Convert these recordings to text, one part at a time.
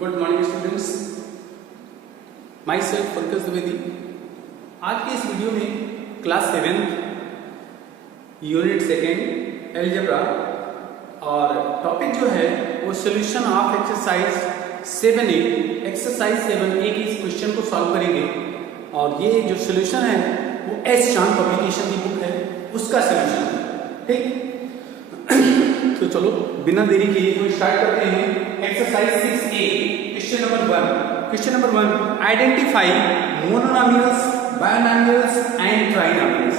Good morning students, my self Pankaj Dwivedi. आज के इस वीडियो में क्लास 7 यूनिट 2 अलजेब्रा और टॉपिक जो है वो solution of exercise 7A exercise 7A की इस क्वेश्चन को सॉल्व करेंगे। और ये जो सॉल्यूशन है वो एस चांद पब्लिकेशन की बुक है, उसका सॉल्यूशन है। ठीक तो चलो बिना देरी किए हम स्टार्ट करते हैं exercise 6A question number 1। Question number 1, identify monomials, binomials and trinomials.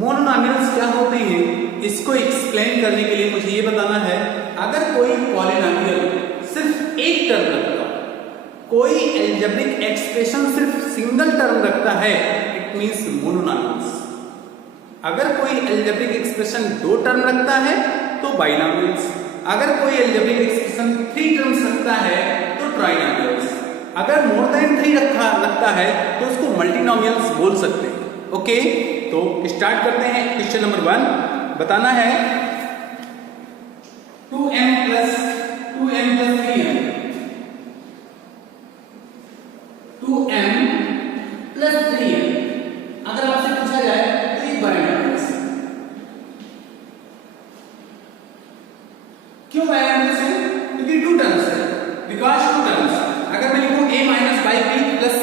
Monomials क्या होते हैं इसको एक्सप्लेन करने के लिए मुझे ये बताना है, अगर कोई पॉलिनॉमियल सिर्फ एक टर्म रखता है, कोई अलजेब्रिक एक्सप्रेशन सिर्फ सिंगल टर्म रखता है, इट मींस मोनोनॉमिनल्स। अगर कोई अलजेब्रिक एक्सप्रेशन दो टर्म रखता है तो बाइनॉमिनल्स, अगर कोई अलजेब्रिक एक्सप्रेशन 3 टर्म्स रखता है तो ट्राइनॉमिनल्स, अगर मोर देन 3 रखता है तो उसको मल्टीनॉमिनल्स बोल सकते हैं। ओके, तो स्टार्ट करते हैं। क्वेश्चन नंबर 1 बताना है 2m plus 3m 2m plus 3m अगर आपसे पूछा जाए तो एक बाइनॉमिनल्स है। क्यों बाइनॉमिनल्स है? क्योंकि 2 टर्म्स है, बिकॉज 2 टर्म्स। अगर मैं लिखूं a minus by b plus c,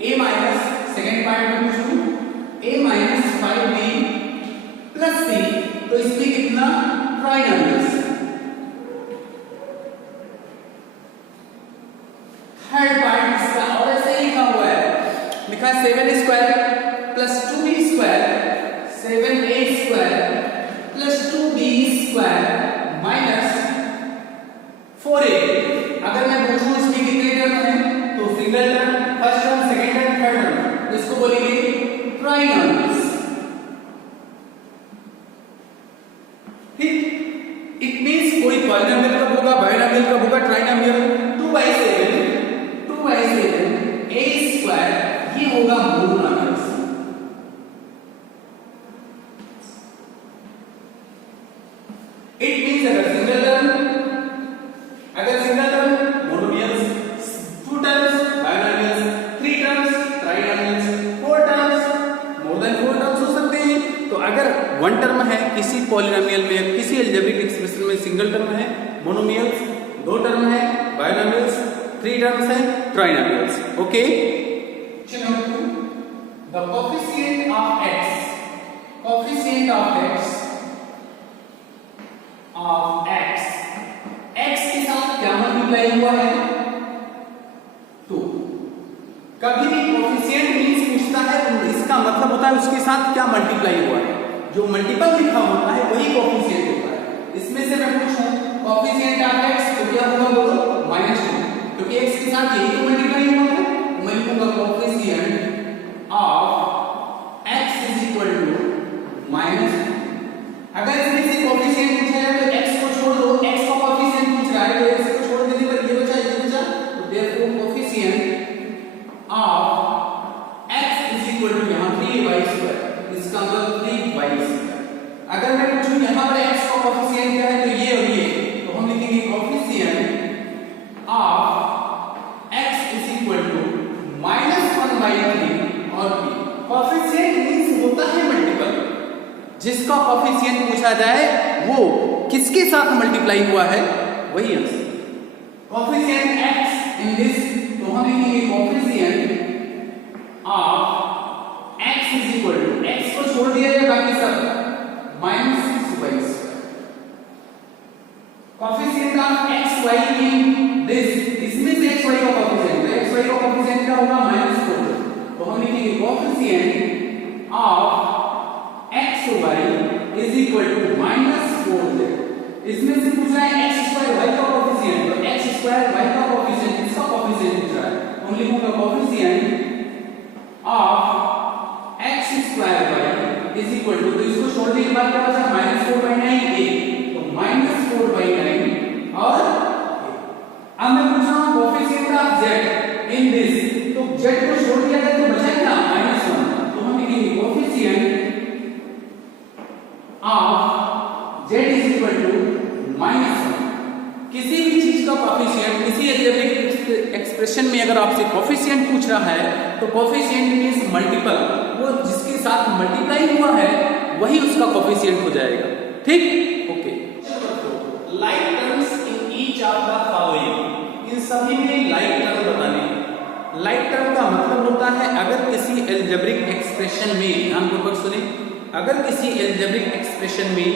a minus second part में पूछूं a minus by b plus c, तो इसमें कितना ट्राइनॉमिनल्स। थर्ड पार्ट इसका और ऐसे ही लिखा हुआ है, लिखा है 7 square plus 2b square 7a square plus 2b square minus 4a। अगर मैं पूछूं इसमें कितने टर्म हैं तो single term, first term, second term, third term, इसको बोलेंगे ट्राइनॉमिनल्स। ठीक, इट मींस कोई पॉलिनॉमियल कब होगा, बाइनॉमियल कब होगा, ट्राइनॉमियल। 2/7 a स्क्वायर ये होगा मोनोनॉमिनल्स। इट मींस अगर single term monomials, 2 terms binomials, 3 terms trinomials, 4 terms more than 4 terms हो सकते हैं। तो अगर 1 टर्म है किसी पॉलिनॉमियल में, किसी अलजेब्रिक एक्सप्रेशन में सिंगल टर्म है मोनोमियल्स, 2 टर्म है बाइनॉमियल्स, 3 टर्म्स है trinomials. Okay, question number 2, the coefficient of x, coefficient of x x के साथ क्या मल्टीप्लाई हुआ है 2। कभी भी कोएफिशिएंट मींस पूछता है तो इसका मतलब होता है उसके साथ क्या मल्टीप्लाई हुआ है। जो मल्टीपल लिखा होता है वही कोएफिशिएंट होता है। इसमें से मैं पूछूं कोएफिशिएंट ऑफ x तो क्या होगा, बोलो -2, क्योंकि x के साथ यही तो मल्टीप्लाई हुआ है। मैं लिखूंगा coefficient of x is equal to -2। अगर इसमें से कोएफिशिएंट पूछा है तो x को छोड़ दो, x का कोएफिशिएंट पूछ रहा है तो x को छोड़ देने पर ये बचा, तो therefore coefficient of x is equal to यहां 3y², इसका मतलब 3y²। अगर मैं पूछूं यहां पर x का कोएफिशिएंट क्या है तो ये और ये, तो हम लिखेंगे coefficient of x is equal to -1/3 और p। कोएफिशिएंट मींस होता है मल्टीपल। जिसका कोएफिशिएंट पूछा जाए वो किसके साथ मल्टीप्लाई हुआ है वही answer. Coefficient x in this, तो हम लिखेंगे coefficient of x is equal to, x को छोड़ दिया जाए बाकी सब -6y²। Coefficient of xy in this, इसमें से xy का कोएफिशिएंट, तो xy का कोएफिशिएंट क्या होगा -4, तो हम लिखेंगे coefficient of xy is equal to -4z। इसमें से पूछ रहा है x² y का कोएफिशिएंट, तो x² y का कोएफिशिएंट, इसका कोएफिशिएंट पूछ रहा है, हम लिखूंगा coefficient of x² y is equal to, तो इसको छोड़ने के बाद क्या बचा -4/9 a, तो -4/9 और अब मैं पूछ रहा हूं coefficient of z in this, तो z को छोड़ दिया जाए तो बचा क्या -1, तो हम लिखेंगे coefficient of z is equal to -1। किसी भी चीज का कोएफिशिएंट किसी एक्सप्रेशन में अगर आपसे कोफिशिएंट पूछ रहा है तो कोफिशिएंट मींस मल्टीपल, वो जिसके साथ मल्टीप्लाई हुआ है वही उसका कोफिशिएंट हो जाएगा। ठीक, okay. Like terms in each of the following, इन सभी में लाइक टर्म बताने हैं। लाइक टर्म का मतलब होता है अगर किसी एल्जेब्रिक एक्सप्रेशन में, ध्यानपूर्वक सुने, अगर किसी एल्जेब्रिक एक्सप्रेशन में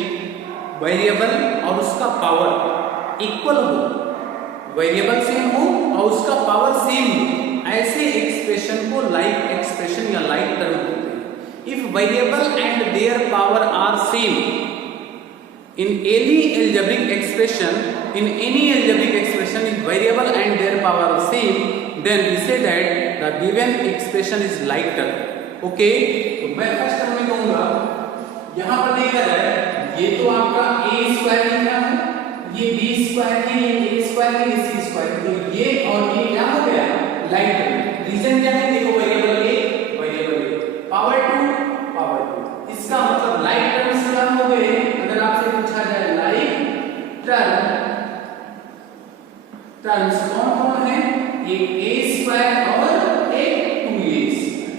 वेरिएबल और उसका पावर इक्वल हो, वेरिएबल सेम हो और उसका पावर सेम हो, ऐसे एक्सप्रेशन को लाइक एक्सप्रेशन या लाइक टर्म बोलते हैं। If variable and their power are same in any algebraic expression, if variable and their power are same, then we say that the given expression is like term. Okay, तो मैं first term में कहूंगा, यहां पर देखा जाए ये तो आपका a स्क्वायर लिखा है, ये b स्क्वायर की, ये a स्क्वायर की, ये c स्क्वायर की, तो ये और ये क्या हो गया, लाइक टर्म। रीजन क्या है, देखो वेरिएबल a, पावर 2, इसका मतलब लाइक टर्म से क्या हो गए। अगर आपसे पूछा जाए लाइक टर्म्स कौन कौन है, एक a स्क्वायर और एक 2a स्क्वायर।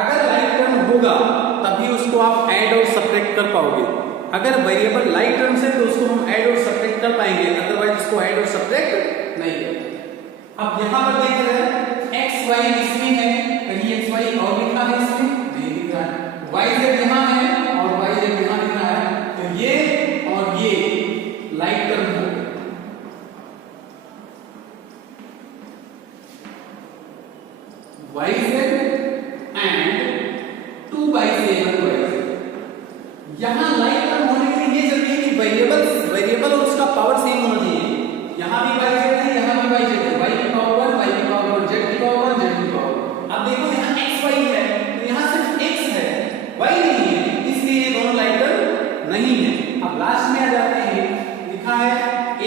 अगर लाइक टर्म होगा तभी उसको आप ऐड और सब्ट्रैक्ट कर पाओगे। अगर वेरिएबल लाइक टर्म्स है तो उसको हम ऐड और सब्ट्रैक्ट कर पाएंगे, अदरवाइज उसको ऐड और सब्ट्रैक्ट नहीं कर। अब यहां पर देख रहे हैं एक्स वाई इसमें है, कहीं एक्स वाई और लिखा है इसमें नहीं लिख रहा है, वाई जेड यहां है और वाई जेड यहां लिख रहा है, तो ये और ये लाइक टर्म हो। yz and 2/7 यहां लाइक टर्म होने के लिए ये जरूरी है कि वेरिएबल और उसका पावर सेम होना चाहिए। यहां भी yz है, यहां भी yz है, y की पावर 1, y की पावर 1, z की पावर 1, z की पावर। अब देखो यहां xy है तो यहां सिर्फ x है, y नहीं है, इसलिए ये दोनों लाइक टर्म नहीं है। अब लास्ट में आ जाते हैं, लिखा है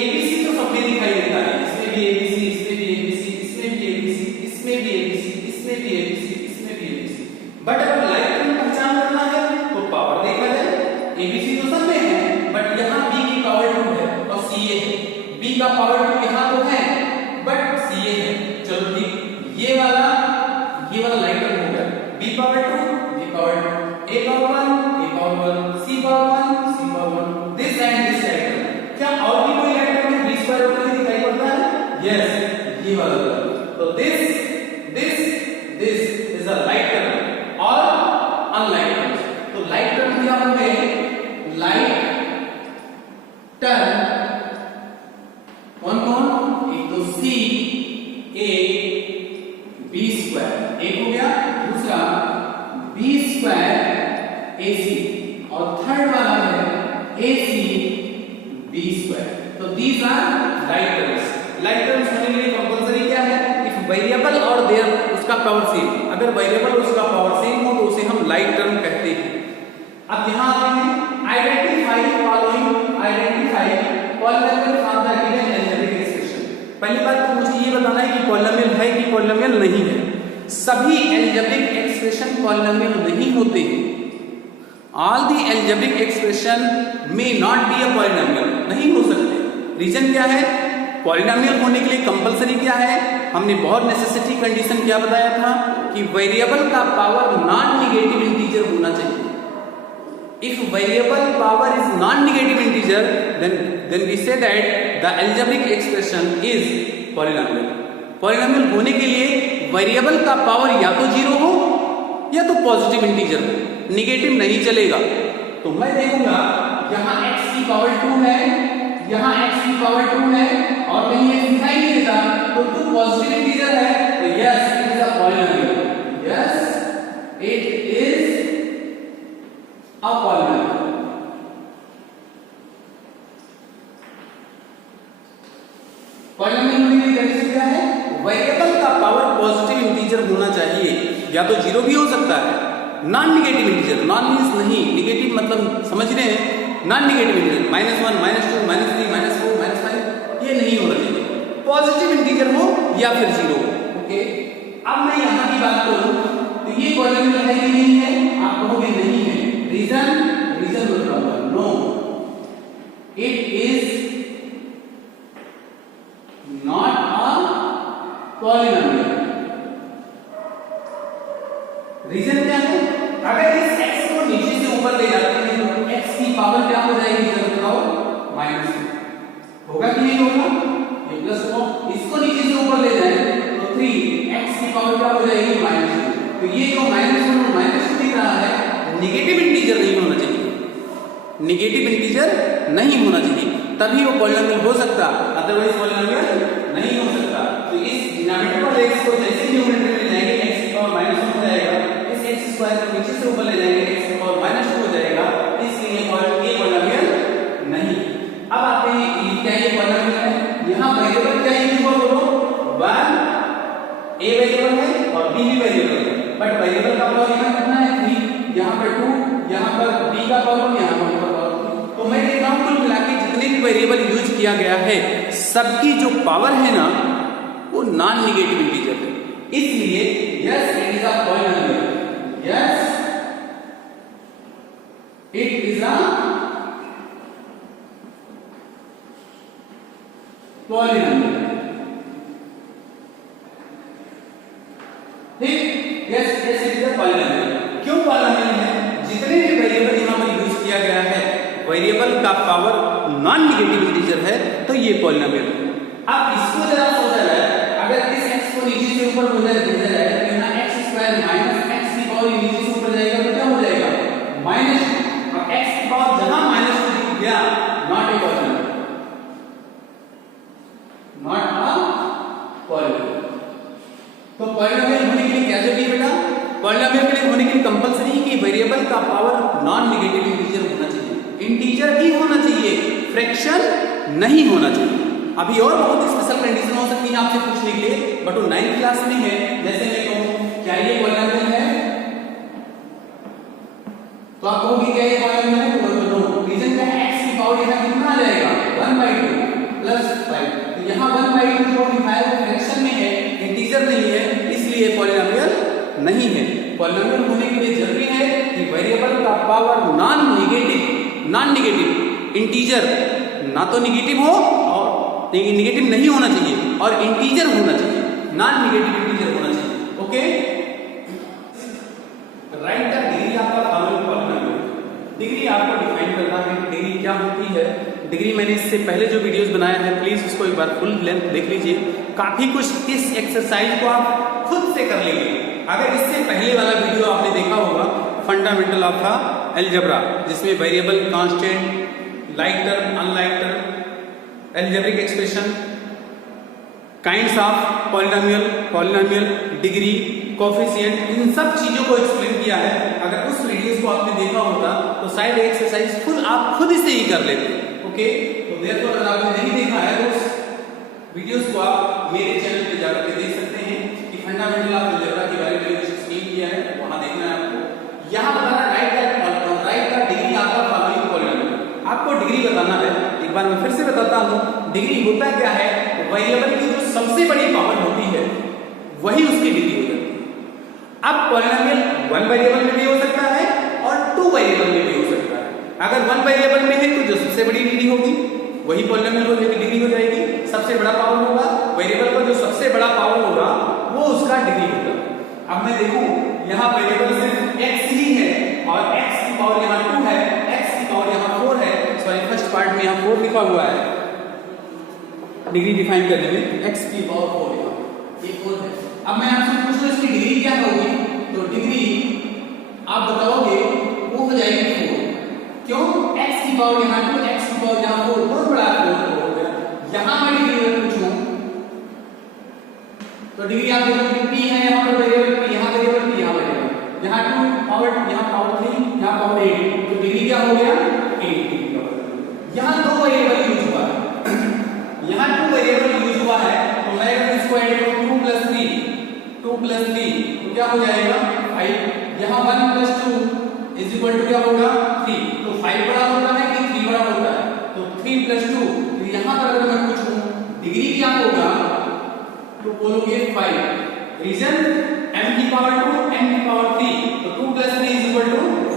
abc, तो सब में दिखाई देता है, इसमें भी abc, इसमें भी abc, इसमें भी abc, इसमें भी abc, इसमें भी abc, इसमें भी abc। बट अगर लाइक टर्म पहचान करना है तो पावर देखा जाए, abc तो सब में है बट यहाँ b की पावर 2 है और ca है, b का पावर 2 यहाँ तो है बट ca है। चलो ठीक, ये वाला लाइक टर्म हो गया, b power 2, b power 2, a power 1, a power 1, c power 1, c power 1, this and this like term. क्या और भी कोई लाइक टर्म है b स्क्वायर रूट में दिखाई पड़ता है? यस, ये वाला। तो this is a like term और अनलाइक टर्म। तो लाइक टर्म क्या होंगे, लाइक टर्म कौन कौन, एक तो c a b स्क्वायर, एक हो गया, दूसरा b स्क्वायर ac और थर्ड वाला है ac b स्क्वायर। तो these are like terms. Like terms होने के लिए कंपलसरी क्या है, इफ वेरिएबल और देयर उसका पावर सेम, अगर वेरिएबल उसका पावर सेम हो तो उसे हम लाइक टर्म कहते हैं। अब यहां आते हैं identify following, identify polynomial from the given algebraic expression. पहली बात तो मुझे ये बताना है कि पॉलिनोमियल है कि पॉलिनोमियल नहीं है। सभी एल्जेब्रिक एक्सप्रेशन पॉलिनोमियल नहीं होते हैं। All the algebraic expression may not be a polynomial, नहीं हो सकते। रीजन क्या है, पॉलिनोमियल होने के लिए कंपलसरी क्या है, हमने बहुत नेसेसिटी कंडीशन क्या बताया था कि वेरिएबल का पावर नॉन नेगेटिव इंटीजर होना चाहिए। If variable power is non negative integer then we say that the algebraic expression is polynomial। Polynomial होने के लिए वेरिएबल का पावर या तो 0 हो या तो पॉजिटिव इंटीजर हो, नेगेटिव नहीं चलेगा। तो मैं देखूंगा यहाँ x की पावर 2 है, यहाँ x की पावर 2 है और कहीं ये दिखाई नहीं देता तो 2 पॉजिटिव इंटीजर है, तो yes it is a polynomial, yes it is a polynomial. Polynomial होने की कंडीशन क्या है, वेरिएबल का पावर पॉजिटिव इंटीजर होना चाहिए, या तो 0 भी हो सकता है, non negative integer, non means नहीं, नेगेटिव मतलब समझ रहे हैं, नॉन नेगेटिव इंटीजर -1 -2 -3 -4 -5 ये नहीं होना चाहिए, पॉजिटिव इंटीजर हो या फिर 0 हो। ओके, अब मैं यहां की बात करूं तो ये पॉलिनोमियल है कि नहीं है, आप कहोगे नहीं है। रीजन बताऊंगा, no it is not a polynomial. Reason क्या है? अगर इस x को नीचे से ऊपर ले जाते हैं तो x की पावर क्या हो जाएगी? जरा बताओ, माइनस होगा कि नहीं होगा? ये प्लस हो, इसको नीचे से ऊपर ले जाए तो 3x की पावर क्या हो जाएगी? माइनस। तो ये जो माइनस दिख रहा है नेगेटिव इंटीजर नहीं होना चाहिए, नेगेटिव इंटीजर नहीं होना चाहिए, तभी वो पॉलिनोमियल हो सकता, अदरवाइज पॉलिनोमियल नहीं हो सकता। तो इस डिनोमिनेटर वाले x को जैसे ही न्यूमरेटर में ले जाएंगे x की पावर माइनस हो जाएगा, इस x स्क्वायर को नीचे से ऊपर ले जाएंगे x की पावर माइनस हो जाएगा, इसलिए ये पॉलिनोमियल नहीं। अब आते हैं क्या ये पॉलिनोमियल है? यहाँ वेरिएबल क्या यूज हुआ बोलो? 1 a वेरिएबल है और b भी वेरिएबल है, बट वेरिएबल का पावर यहाँ कितना है? 3, यहाँ पर 2, यहाँ पर b का पावर, यहाँ पर 1 का पावर। तो मैं देख रहा हूँ कुल मिला के जितने भी वेरिएबल यूज किया गया है सबकी जो पावर है ना वो नॉन नेगेटिव इंटीजर है, इसलिए yes it is a polynomial. Yes it is a polynomial. ठीक, yes it is a polynomial. क्यों पॉलिनोमियल है? जितने भी वेरिएबल यहां पर यूज किया गया है वेरिएबल का पावर नॉन नेगेटिव इंटीजर है तो ये पॉलिनोमियल। अब इसको जरा सोचा जाए, अगर इस x को नीचे से ऊपर भेजा जाए तो यहाँ x स्क्वायर माइनस x की पावर नीचे से ऊपर जाएगा तो क्या हो जाएगा? माइनस, और x की पावर जहां माइनस को दिख गया not a polynomial, not a polynomial. तो पॉलिनोमियल होने के लिए क्या जरूरी है बेटा? पॉलिनोमियल के लिए होने के लिए कंपलसरी है कि वेरिएबल का पावर नॉन नेगेटिव इंटीजर होना चाहिए, इंटीजर ही होना चाहिए, फ्रैक्शन नहीं होना चाहिए। अभी और बहुत स्पेशल कंडीशन हो सकती है आपसे पूछने के लिए, बट वो 9th क्लास में है। जैसे मैं कहूं क्या ये पॉलिनोमियल है तो आप कहोगे क्या ये पॉलिनोमियल है? तो नो। रीजन क्या है? x की पावर यहां कितना आ जाएगा? 1/2 प्लस 5। तो यहां 1/2 जो लिखा है वो फ्रैक्शन में है, इंटीजर नहीं है, इसलिए पॉलिनोमियल नहीं है। पॉलिनोमियल होने के लिए जरूरी है कि वेरिएबल का पावर नॉन नेगेटिव इंटीजर ना तो नेगेटिव हो और नेगेटिव नहीं होना चाहिए और इंटीजर होना चाहिए, नॉन नेगेटिव इंटीजर होना चाहिए। Okay, right the degree of the following polynomial. Degree आपको डिफाइन करना है, डिग्री क्या होती है। डिग्री मैंने इससे पहले जो वीडियोस बनाया है प्लीज उसको एक बार फुल लेंथ देख लीजिए, काफी कुछ इस एक्सरसाइज को आप खुद से कर लेंगे। अगर इससे पहले वाला वीडियो आपने देखा होगा फंडामेंटल ऑफ द अलजेब्रा, जिसमें variable, constant, like term, unlike term, algebraic expression, kinds of polynomial, degree, coefficient, इन सब चीजों को एक्सप्लेन किया है। अगर उस वीडियोस को आपने देखा होता तो शायद एक्सरसाइज खुद आप खुद से ही कर लेते। ओके, तो देयरफॉर अगर आपने नहीं देखा है तो उस वीडियोस को आप मेरे चैनल पे जाकर के देख सकते हैं कि फंडामेंटल ऑफ अलजेब्रा के बारे में कुछ एक्सप्लेन किया है, वहां देखना है आपको। यहां बताना right the degree of the following polynomial. आपको डिग्री बताना है, एक बार मैं फिर से बताता हूं। डिग्री होता क्या है? वेरिएबल की जो सबसे बड़ी पावर होती है वही उसकी डिग्री हो जाती है। अब पॉलिनोमियल 1 वेरिएबल में भी हो सकता है और 2 वेरिएबल में भी हो सकता है। अगर 1 वेरिएबल में है तो जो सबसे बड़ी डिग्री होगी वही पॉलिनोमियल हो जाएगी, डिग्री हो जाएगी। सबसे बड़ा पावर होगा वेरिएबल का, जो सबसे बड़ा पावर होगा वो उसका डिग्री होगा। अब मैं देखूं यहाँ वेरिएबल सिर्फ x ही है और x की पावर यहाँ 2 है, x की पावर यहाँ 4 है। सॉरी, फर्स्ट पार्ट में यहाँ 4 लिखा हुआ है डिग्री डिफाइन करने में, x की पावर 4 ये 4 है। अब मैं आपसे पूछूं इसकी डिग्री क्या होगी, तो डिग्री आप बताओगे वो हो जाएगी 4। क्यों? x की पावर यहाँ 2, x की पावर यहाँ 4, बहुत बड़ा 4 हो गया। यहाँ मैं डिग्री पूछूं तो डिग्री आप देखोगे p है, यहाँ पर वेरिएबल p, यहाँ वेरिएबल p, यहाँ वेरिएबल, यहाँ 2 पावर, यहाँ पावर 3, यहाँ पावर 8, तो डिग्री क्या हो गया? 8। यहाँ 2 वेरिएबल यूज हुआ है, यहाँ 2 वेरिएबल यूज हुआ है, तो मैं अगर इसको ऐड करूं 2 + 3 तो क्या हो जाएगा? 5। यहाँ 1 + 2 = क्या होगा? 3। तो 5 बड़ा होता है कि 3 बड़ा होता है? तो 3 + 2। तो यहाँ पर अगर मैं पूछूं डिग्री क्या होगा तो बोलोगे 5। रीजन m की पावर 2, n की पावर 3, तो 2 + 3 =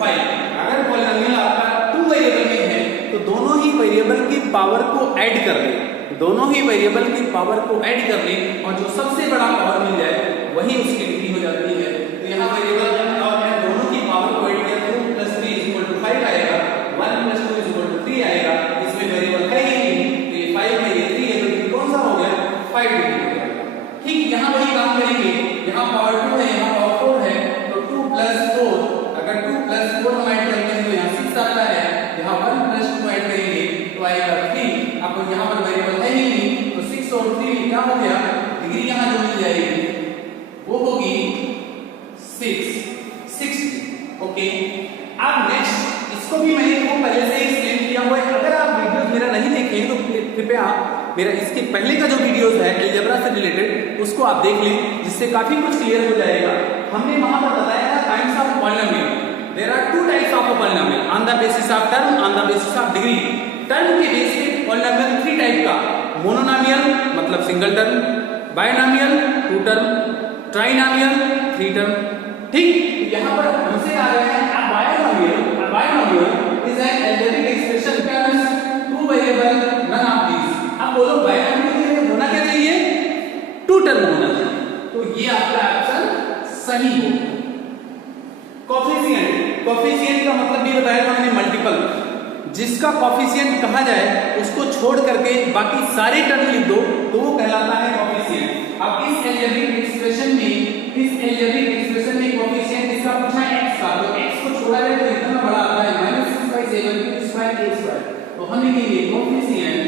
5। अगर पॉलिनोमियल आपका 2 वेरिएबल में है तो दोनों ही वेरिएबल की पावर को ऐड कर दें। दोनों ही वेरिएबल की पावर को ऐड कर लें और जो सबसे बड़ा पावर मिल जाए वही उसकी डिग्री हो जाती है। तो यहाँ वेरिएबल m और n दोनों की पावर को ऐड किया तो 2 + 3 = 5 आएगा, 1 + 2 = 3 आएगा। इसमें वेरिएबल है ही नहीं तो ये 5 है ये 3 है तो डिग्री कौन सा हो गया 5 डिग्री हो गया। ठीक यहाँ वही काम करेंगे, यहाँ पावर 2 है यहाँ पावर 4 है तो 2 + 4, अगर 2 + 4 हम ऐड करते हैं तो यहाँ 6 आता है, यहाँ 1 + 2 ऐड करेंगे तो आएगा 3। अब यहाँ पर वेरिएबल है ही नहीं तो 6 और 3 क्या हो गया, डिग्री यहाँ जो मिल जाएगी वो होगी 60। ओके, अब नेक्स्ट इसको भी मैंने वो पहले से एक्सप्लेन किया हुआ है। अगर आप वीडियोस मेरा नहीं देखे तो कृपया मेरा इसके पहले का जो वीडियोस है अलजेब्रा से रिलेटेड उसको आप देख लें, जिससे काफी कुछ क्लियर हो जाएगा। हमने वहां पर बताया था kinds of polynomial. There are 2 types of polynomial on the basis of term, on the basis of degree. Term के बेस पे पॉलिनोमियल 3 टाइप का, मोनोनोमियल मतलब single term, binomial 2 term, trinomial 3 term. ठीक, यहाँ पर हमसे आ रहे हैं a binomial is an algebraic expression contains 2 variable none of these। अब बोलो बायनोमियल में होना क्या चाहिए 2 टर्म होना चाहिए, तो ये आपका ऑप्शन सही हो। कोफिशिएंट, कोफिशिएंट का मतलब भी बताया था मैंने मल्टीपल, जिसका कोफिशिएंट कहा जाए उसको छोड़ करके बाकी सारे टर्म लिख दो तो वो कहलाता है कोफिशिएंट। अब इस अलजेब्रिक एक्सप्रेशन में कोफिशिएंट इसका पूछा है x का, तो x को छोड़ा जाए तो इतना बड़ा आता है -6/7 तो हम लिखेंगे coefficient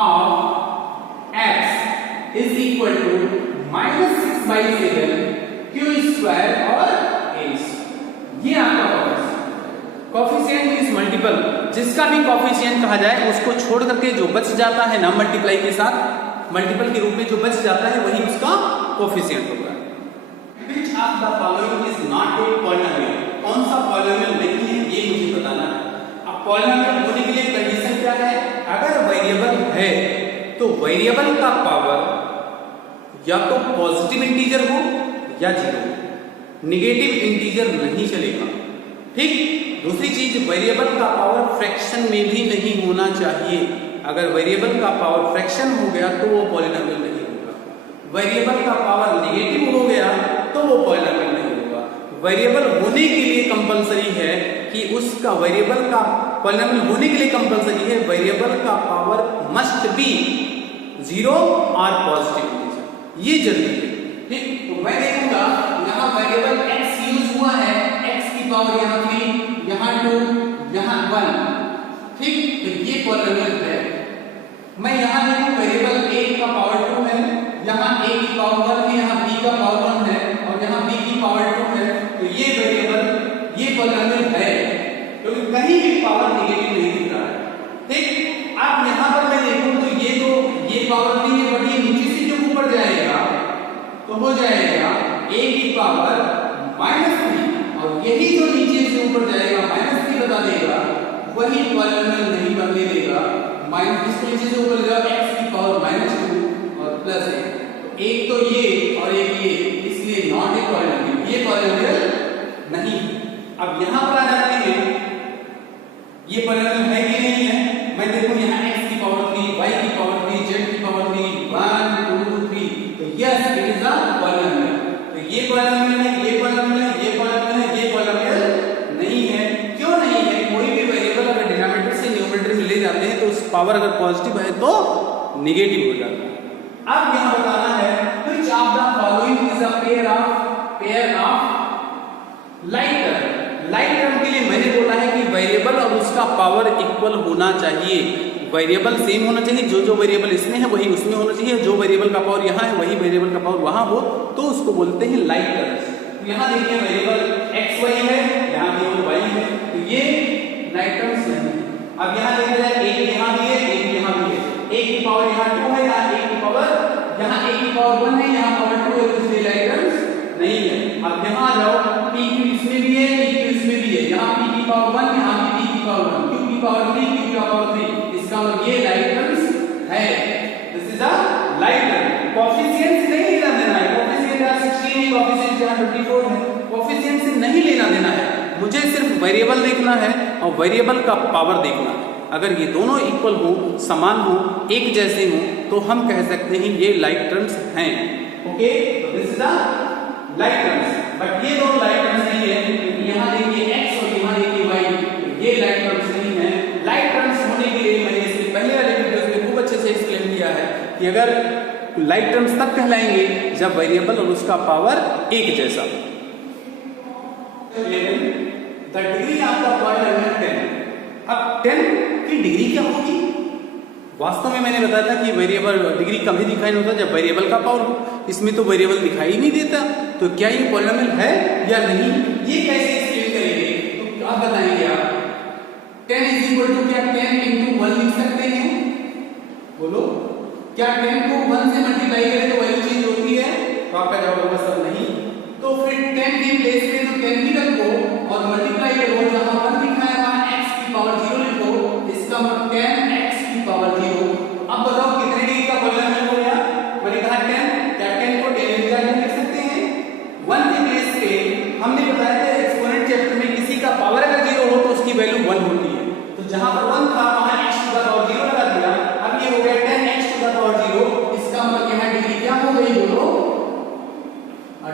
of x is equal to -6/7 q² और a। ये आपका कोफिशिएंट इज मल्टीपल, जिसका भी कोफिशिएंट कहा जाए उसको छोड़ करके जो बच जाता है ना मल्टीप्लाई के साथ, मल्टीपल के रूप में जो बच जाता है वही उसका कोफिशिएंट होगा। Which of the following is not a polynomial? कौन सा पॉलिनोमियल नहीं है ये मुझे बताना है। अब पॉलिनोमियल होने के लिए कंडीशन क्या है, अगर वेरिएबल है तो वेरिएबल का पावर या तो पॉजिटिव इंटीजर हो या जीरो, नेगेटिव इंटीजर नहीं चलेगा। ठीक, दूसरी चीज वेरिएबल का पावर फ्रैक्शन में भी नहीं होना चाहिए। अगर वेरिएबल का पावर फ्रैक्शन हो गया तो वो पॉलिनोमियल नहीं होगा, वेरिएबल का पावर नेगेटिव हो गया तो वो पॉलिनोमियल नहीं होगा। वेरिएबल होने के लिए कंपलसरी है कि उसका वेरिएबल का पॉलिनोमियल होने के लिए कंपलसरी है वेरिएबल का पावर मस्ट बी 0 और पॉजिटिव इंटीजर, ये जरूरी है। ठीक, तो मैं देखूंगा यहाँ वेरिएबल x यूज हुआ है, x की पावर यहाँ 3, यहाँ 2, यहाँ 1। ठीक, तो ये पॉलिनोमियल है। मैं यहाँ देखूं वेरिएबल a का पावर 2 है, यहाँ a की पावर 1 है, यहाँ b का पावर 1 है और यहाँ b की पावर 2 है, तो ये वेरिएबल ये पॉलिनोमियल है क्योंकि कहीं भी पावर नेगेटिव नहीं दिख रहा है। ठीक, अब यहाँ पर मैं देखूं तो ये पावर नहीं है, बट ये नीचे से जो ऊपर जाएगा तो हो जाएगा a की पावर -3 और यही जो नीचे से ऊपर जाएगा -3 बता देगा, वही पॉलिनोमियल नहीं बनने देगा। माइनस इसको नीचे से ऊपर जाएगा x की पावर -2 और प्लस 1, तो एक तो ये और एक ये, इसलिए नॉट ए पॉलिनोमियल, ये पॉलिनोमियल नहीं। अब यहाँ पर आ जाते हैं, ये पॉलिनोमियल है कि नहीं है। मैं देखूं यहाँ x की पावर 3, y की पावर 3, z की पावर 3, 1 2 3, तो yes it is a polynomial. तो ये पॉलिनोमियल है, ये पॉलिनोमियल है, ये पॉलिनोमियल है, ये पॉलिनोमियल नहीं है। क्यों नहीं है, कोई भी वेरिएबल अगर डिनोमिनेटर से न्यूमरेटर में ले जाते हैं तो उस पावर अगर पॉजिटिव है तो नेगेटिव हो जाता है। अब यहाँ बताना है which of the following is a pair of like term। Like term के लिए मैंने बोला है कि वेरिएबल और उसका पावर इक्वल होना चाहिए, वेरिएबल सेम होना चाहिए, जो वेरिएबल इसमें है वही उसमें होना चाहिए, जो वेरिएबल का पावर यहाँ है वही वेरिएबल का पावर वहां हो, तो उसको बोलते हैं लाइक टर्म्स। यहाँ देखिए वेरिएबल x y है, यहाँ केवल y है, तो ये लाइक टर्म्स नहीं है। अब यहाँ देखा जाए एक यहाँ भी है, एक यहाँ भी है, एक की पावर यहाँ 2 है, यहाँ एक की पावर यहाँ एक की पावर 1 है, यहाँ पावर 2 है, तो इसलिए लाइक टर्म्स नहीं है। अब यहाँ आ जाओ p q इसमें भी है, p q इसमें भी है, यहाँ p की पावर 1, यहाँ भी p की पावर 1, q की पावर 3, q की पावर 3, इसका मतलब ये लाइक टर्म्स है। This is a like term. Coefficient से नहीं लेना देना है, कोएफिशिएंट यहाँ 16 है, कोएफिशिएंट यहाँ 24 है, कोएफिशिएंट से नहीं लेना देना है, मुझे सिर्फ वेरिएबल देखना है और वेरिएबल का पावर देखना है। अगर ये दोनों इक्वल हो, समान हो, एक जैसे हो, तो हम कह सकते हैं ये लाइक टर्म्स हैं। Okay, this is the like terms. But ये दोनों लाइक टर्म्स नहीं है, यहाँ देखिए x और यहाँ देखिए y, ये लाइक टर्म्स नहीं है। लाइक टर्म्स होने के लिए मैंने इसके पहले वाले वीडियोस में खूब अच्छे से एक्सप्लेन किया है कि अगर लाइक टर्म्स तब कहलाएंगे जब वेरिएबल और उसका पावर एक जैसा हो। The degree of the point 10। अब 10 की डिग्री क्या होगी? वास्तव में मैंने बताया था कि वेरिएबल डिग्री कभी दिखाई नहीं होता जब वेरिएबल का पावर हो। इसमें तो वेरिएबल दिखाई ही नहीं देता, तो क्या ये पॉलिनोमियल है या नहीं, ये कैसे एक्सप्लेन करेंगे? तो आप बताएंगे आप 10 इज इक्वल टू क्या 10 into 1 लिख सकते हैं? बोलो, क्या 10 को 1 से मल्टीप्लाई करें तो वैल्यू चेंज होती है? तो आपका जवाब होगा सर नहीं। तो फिर 10 के प्लेस पे तो 10 ही रखो और मल्टीप्लाई करो, जहां 1 लिखा है वहां x की पावर 0 लिखो, इसका मतलब 10x की पावर 0। अब बताओ कितने डिग्री का पॉलिनोमियल हो गया? मैंने कहा 10, क्या 10 को 10 लिख सकते हैं? 1 के प्लेस पे हमने बताया था एक्सपोनेंट चैप्टर में किसी का पावर अगर 0 हो तो उसकी वैल्यू 1 होती है, तो जहां पर 1 था वहां x टू द पावर 0 लगा दिया। अब ये हो गया 10x टू द पावर 0, इसका मतलब यहां डिग्री क्या हो गई बोलो?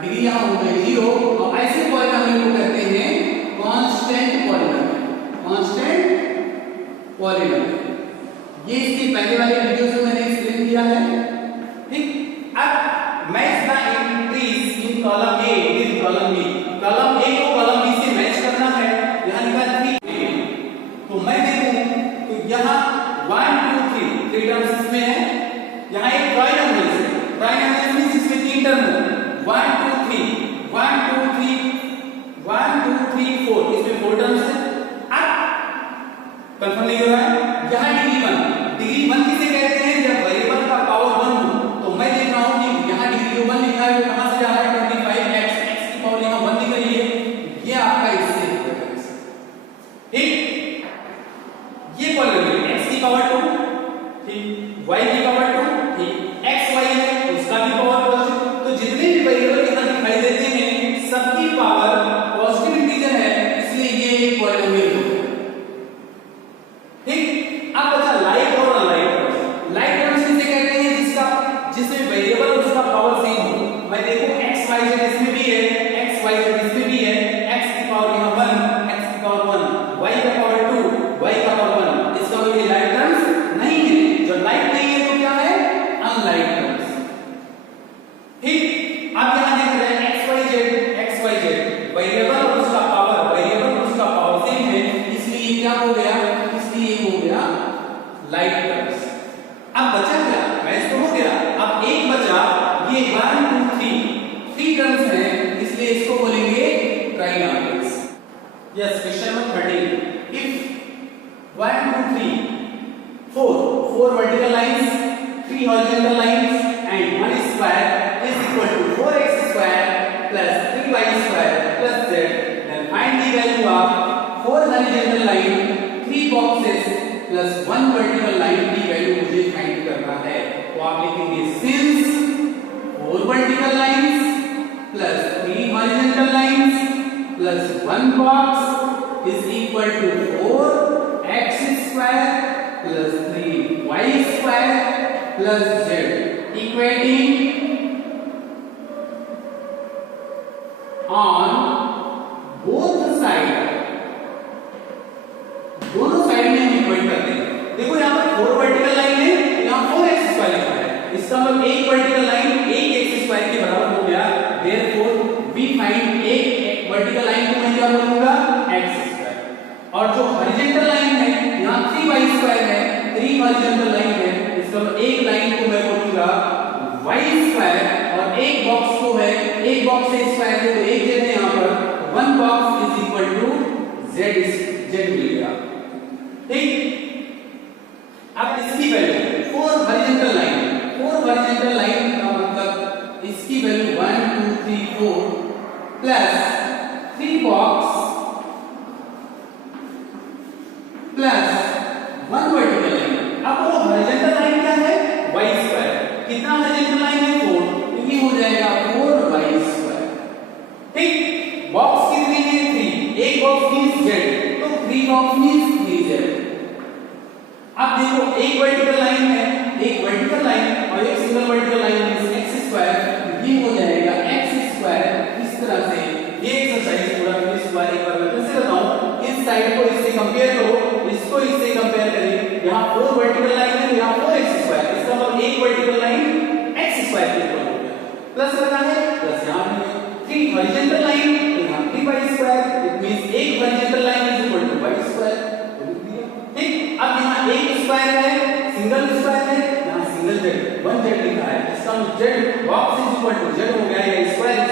डिग्री यहां हो गई 0। और ऐसे पॉलिनोमियल को कहते हैं कांस्टेंट पॉलिनोमियल। कांस्टेंट पॉलिनोमियल, ये इसके पहले वाले वीडियोस में मैंने एक्सप्लेन किया है। ठीक, अब match the entries in column A with column B. Column A को कॉलम बी से मैच करना है। यहां लिखा है 3, तो मैं देखूं तो यहां 1 2 3 टर्म्स इसमें है। यहां एक ट्राइनोमियल है, ट्राइनोमियल मींस इसमें 3 टर्म है, 1 2 3 1 2 3 1 2 3 4, इसमें 4 टर्म्स है। अब कंफर्म नहीं हो रहा है? यहां डिग्री 1 किसे कहते हैं? जब वेरिएबल का पावर 1 हो। तो मैं देख रहा हूं कि यहां डिग्री जो 1 लिखा है वो कहां से जा रहा है? 25x, x की पावर यहां 1 दिख रही है, ये आपका इससे होगा। ठीक, ये पॉलिनोमियल x की पावर 2, ठीक, y की पावर 2, ठीक, x y है उसका भी पावर पॉजिटिव। तो जितने भी वेरिएबल यहां दिखाई देते हैं सबकी पावर पॉजिटिव इंटीजर है, इसलिए ये एक पॉलिनोमियल होगा। ठीक, अब बचा लाइक और अनलाइक टर्म्स। लाइक टर्म्स किसे कहते हैं? जिसमें वेरिएबल और उसका पावर सेम हो। मैं देखो x y z इसमें भी है, x y z इसमें भी है, x की पावर यहां 1, x की पावर 1, y का पावर 2, y का पावर 1, इसका मतलब ये लाइक टर्म्स नहीं है। जो लाइक नहीं है तो क्या है? Unlike terms. ठीक, अब यहां देख रहे हैं x y z वेरिएबल और उसका पावर सेम है, इसलिए क्या हो गया? इसलिए हो गया लाइक टर्म्स। अब बचा क्या? मैच तो हो गया। अब एक बचा, ये 1 2 3 टर्म्स है, इसलिए इसको बोलेंगे trinomials. Yes, question number 13। If 1 2 3 4 vertical lines, 3 horizontal lines and 1 square is equal to 4x square plus 3y square plus z, then find the value of 4 horizontal line, 3 boxes plus 1 vertical line की value मुझे find करना है। तो आप लिखेंगे since 4 vertical lines plus 3 horizontal lines plus 1 box is equal to 4x square plus 3y square plus z, equating on both side. दोनों side में हम इक्वेट करते हैं। देखो यहां पर 4 वर्टिकल लाइन है, यहां 4x स्क्वायर लिखा है, इसका मतलब एक वर्टिकल लाइन 1x स्क्वायर के बराबर हो गया। देयरफॉर वी फाइंड एक वर्टिकल लाइन को मैं क्या बोलूंगा? x square. और जो हॉरिजॉन्टल लाइन है यहां 3y स्क्वायर है, 3 हॉरिजॉन्टल लाइन है, इसका मतलब एक लाइन को मैं बोलूंगा y स्क्वायर। और एक बॉक्स को है, एक बॉक्स से स्क्वायर है तो एक जगह यहां पर 1 box is equal to z मिल गया। ठीक, अब इसकी वैल्यू 4 हॉरिजॉन्टल लाइन का मतलब इसकी value 1 2 3 4 plus 3 box plus 1 vertical line. अब वो हॉरिजॉन्टल लाइन क्या है? y square. कितना हॉरिजॉन्टल लाइन है? 4, तो ये हो जाएगा 4y स्क्वायर। ठीक, बॉक्स कितने हैं? 3, एक बॉक्स मींस z, तो 3 बॉक्स मींस 3z। एक वर्टिकल लाइन है, एक वर्टिकल लाइन और एक सिंगल वर्टिकल लाइन है एक्स स्क्वायर, ये हो जाएगा एक्स स्क्वायर इस तरह से। ये एक्सरसाइज पूरा फिनिश हुआ। एक बार मैं फिर से बताऊं, इस साइड को इससे कंपेयर करो, इसको इससे कंपेयर करें। यहाँ 4 वर्टिकल लाइन है, यहाँ 4x स्क्वायर, इसका मतलब एक वर्टिकल लाइन x स्क्वायर के इक्वल हो गया। प्लस करना है, प्लस यहाँ भी 3 हॉरिजॉन्टल लाइन, तो यहाँ 3y स्क्वायर, इट मींस एक horizontal line is equal to y square. ठीक, अब यहाँ एक स्क्वायर है, सिंगल स्क्वायर है, यहाँ सिंगल z, 1z लिखा है, इसका z box is equal to z हो गया, या स्क्वायर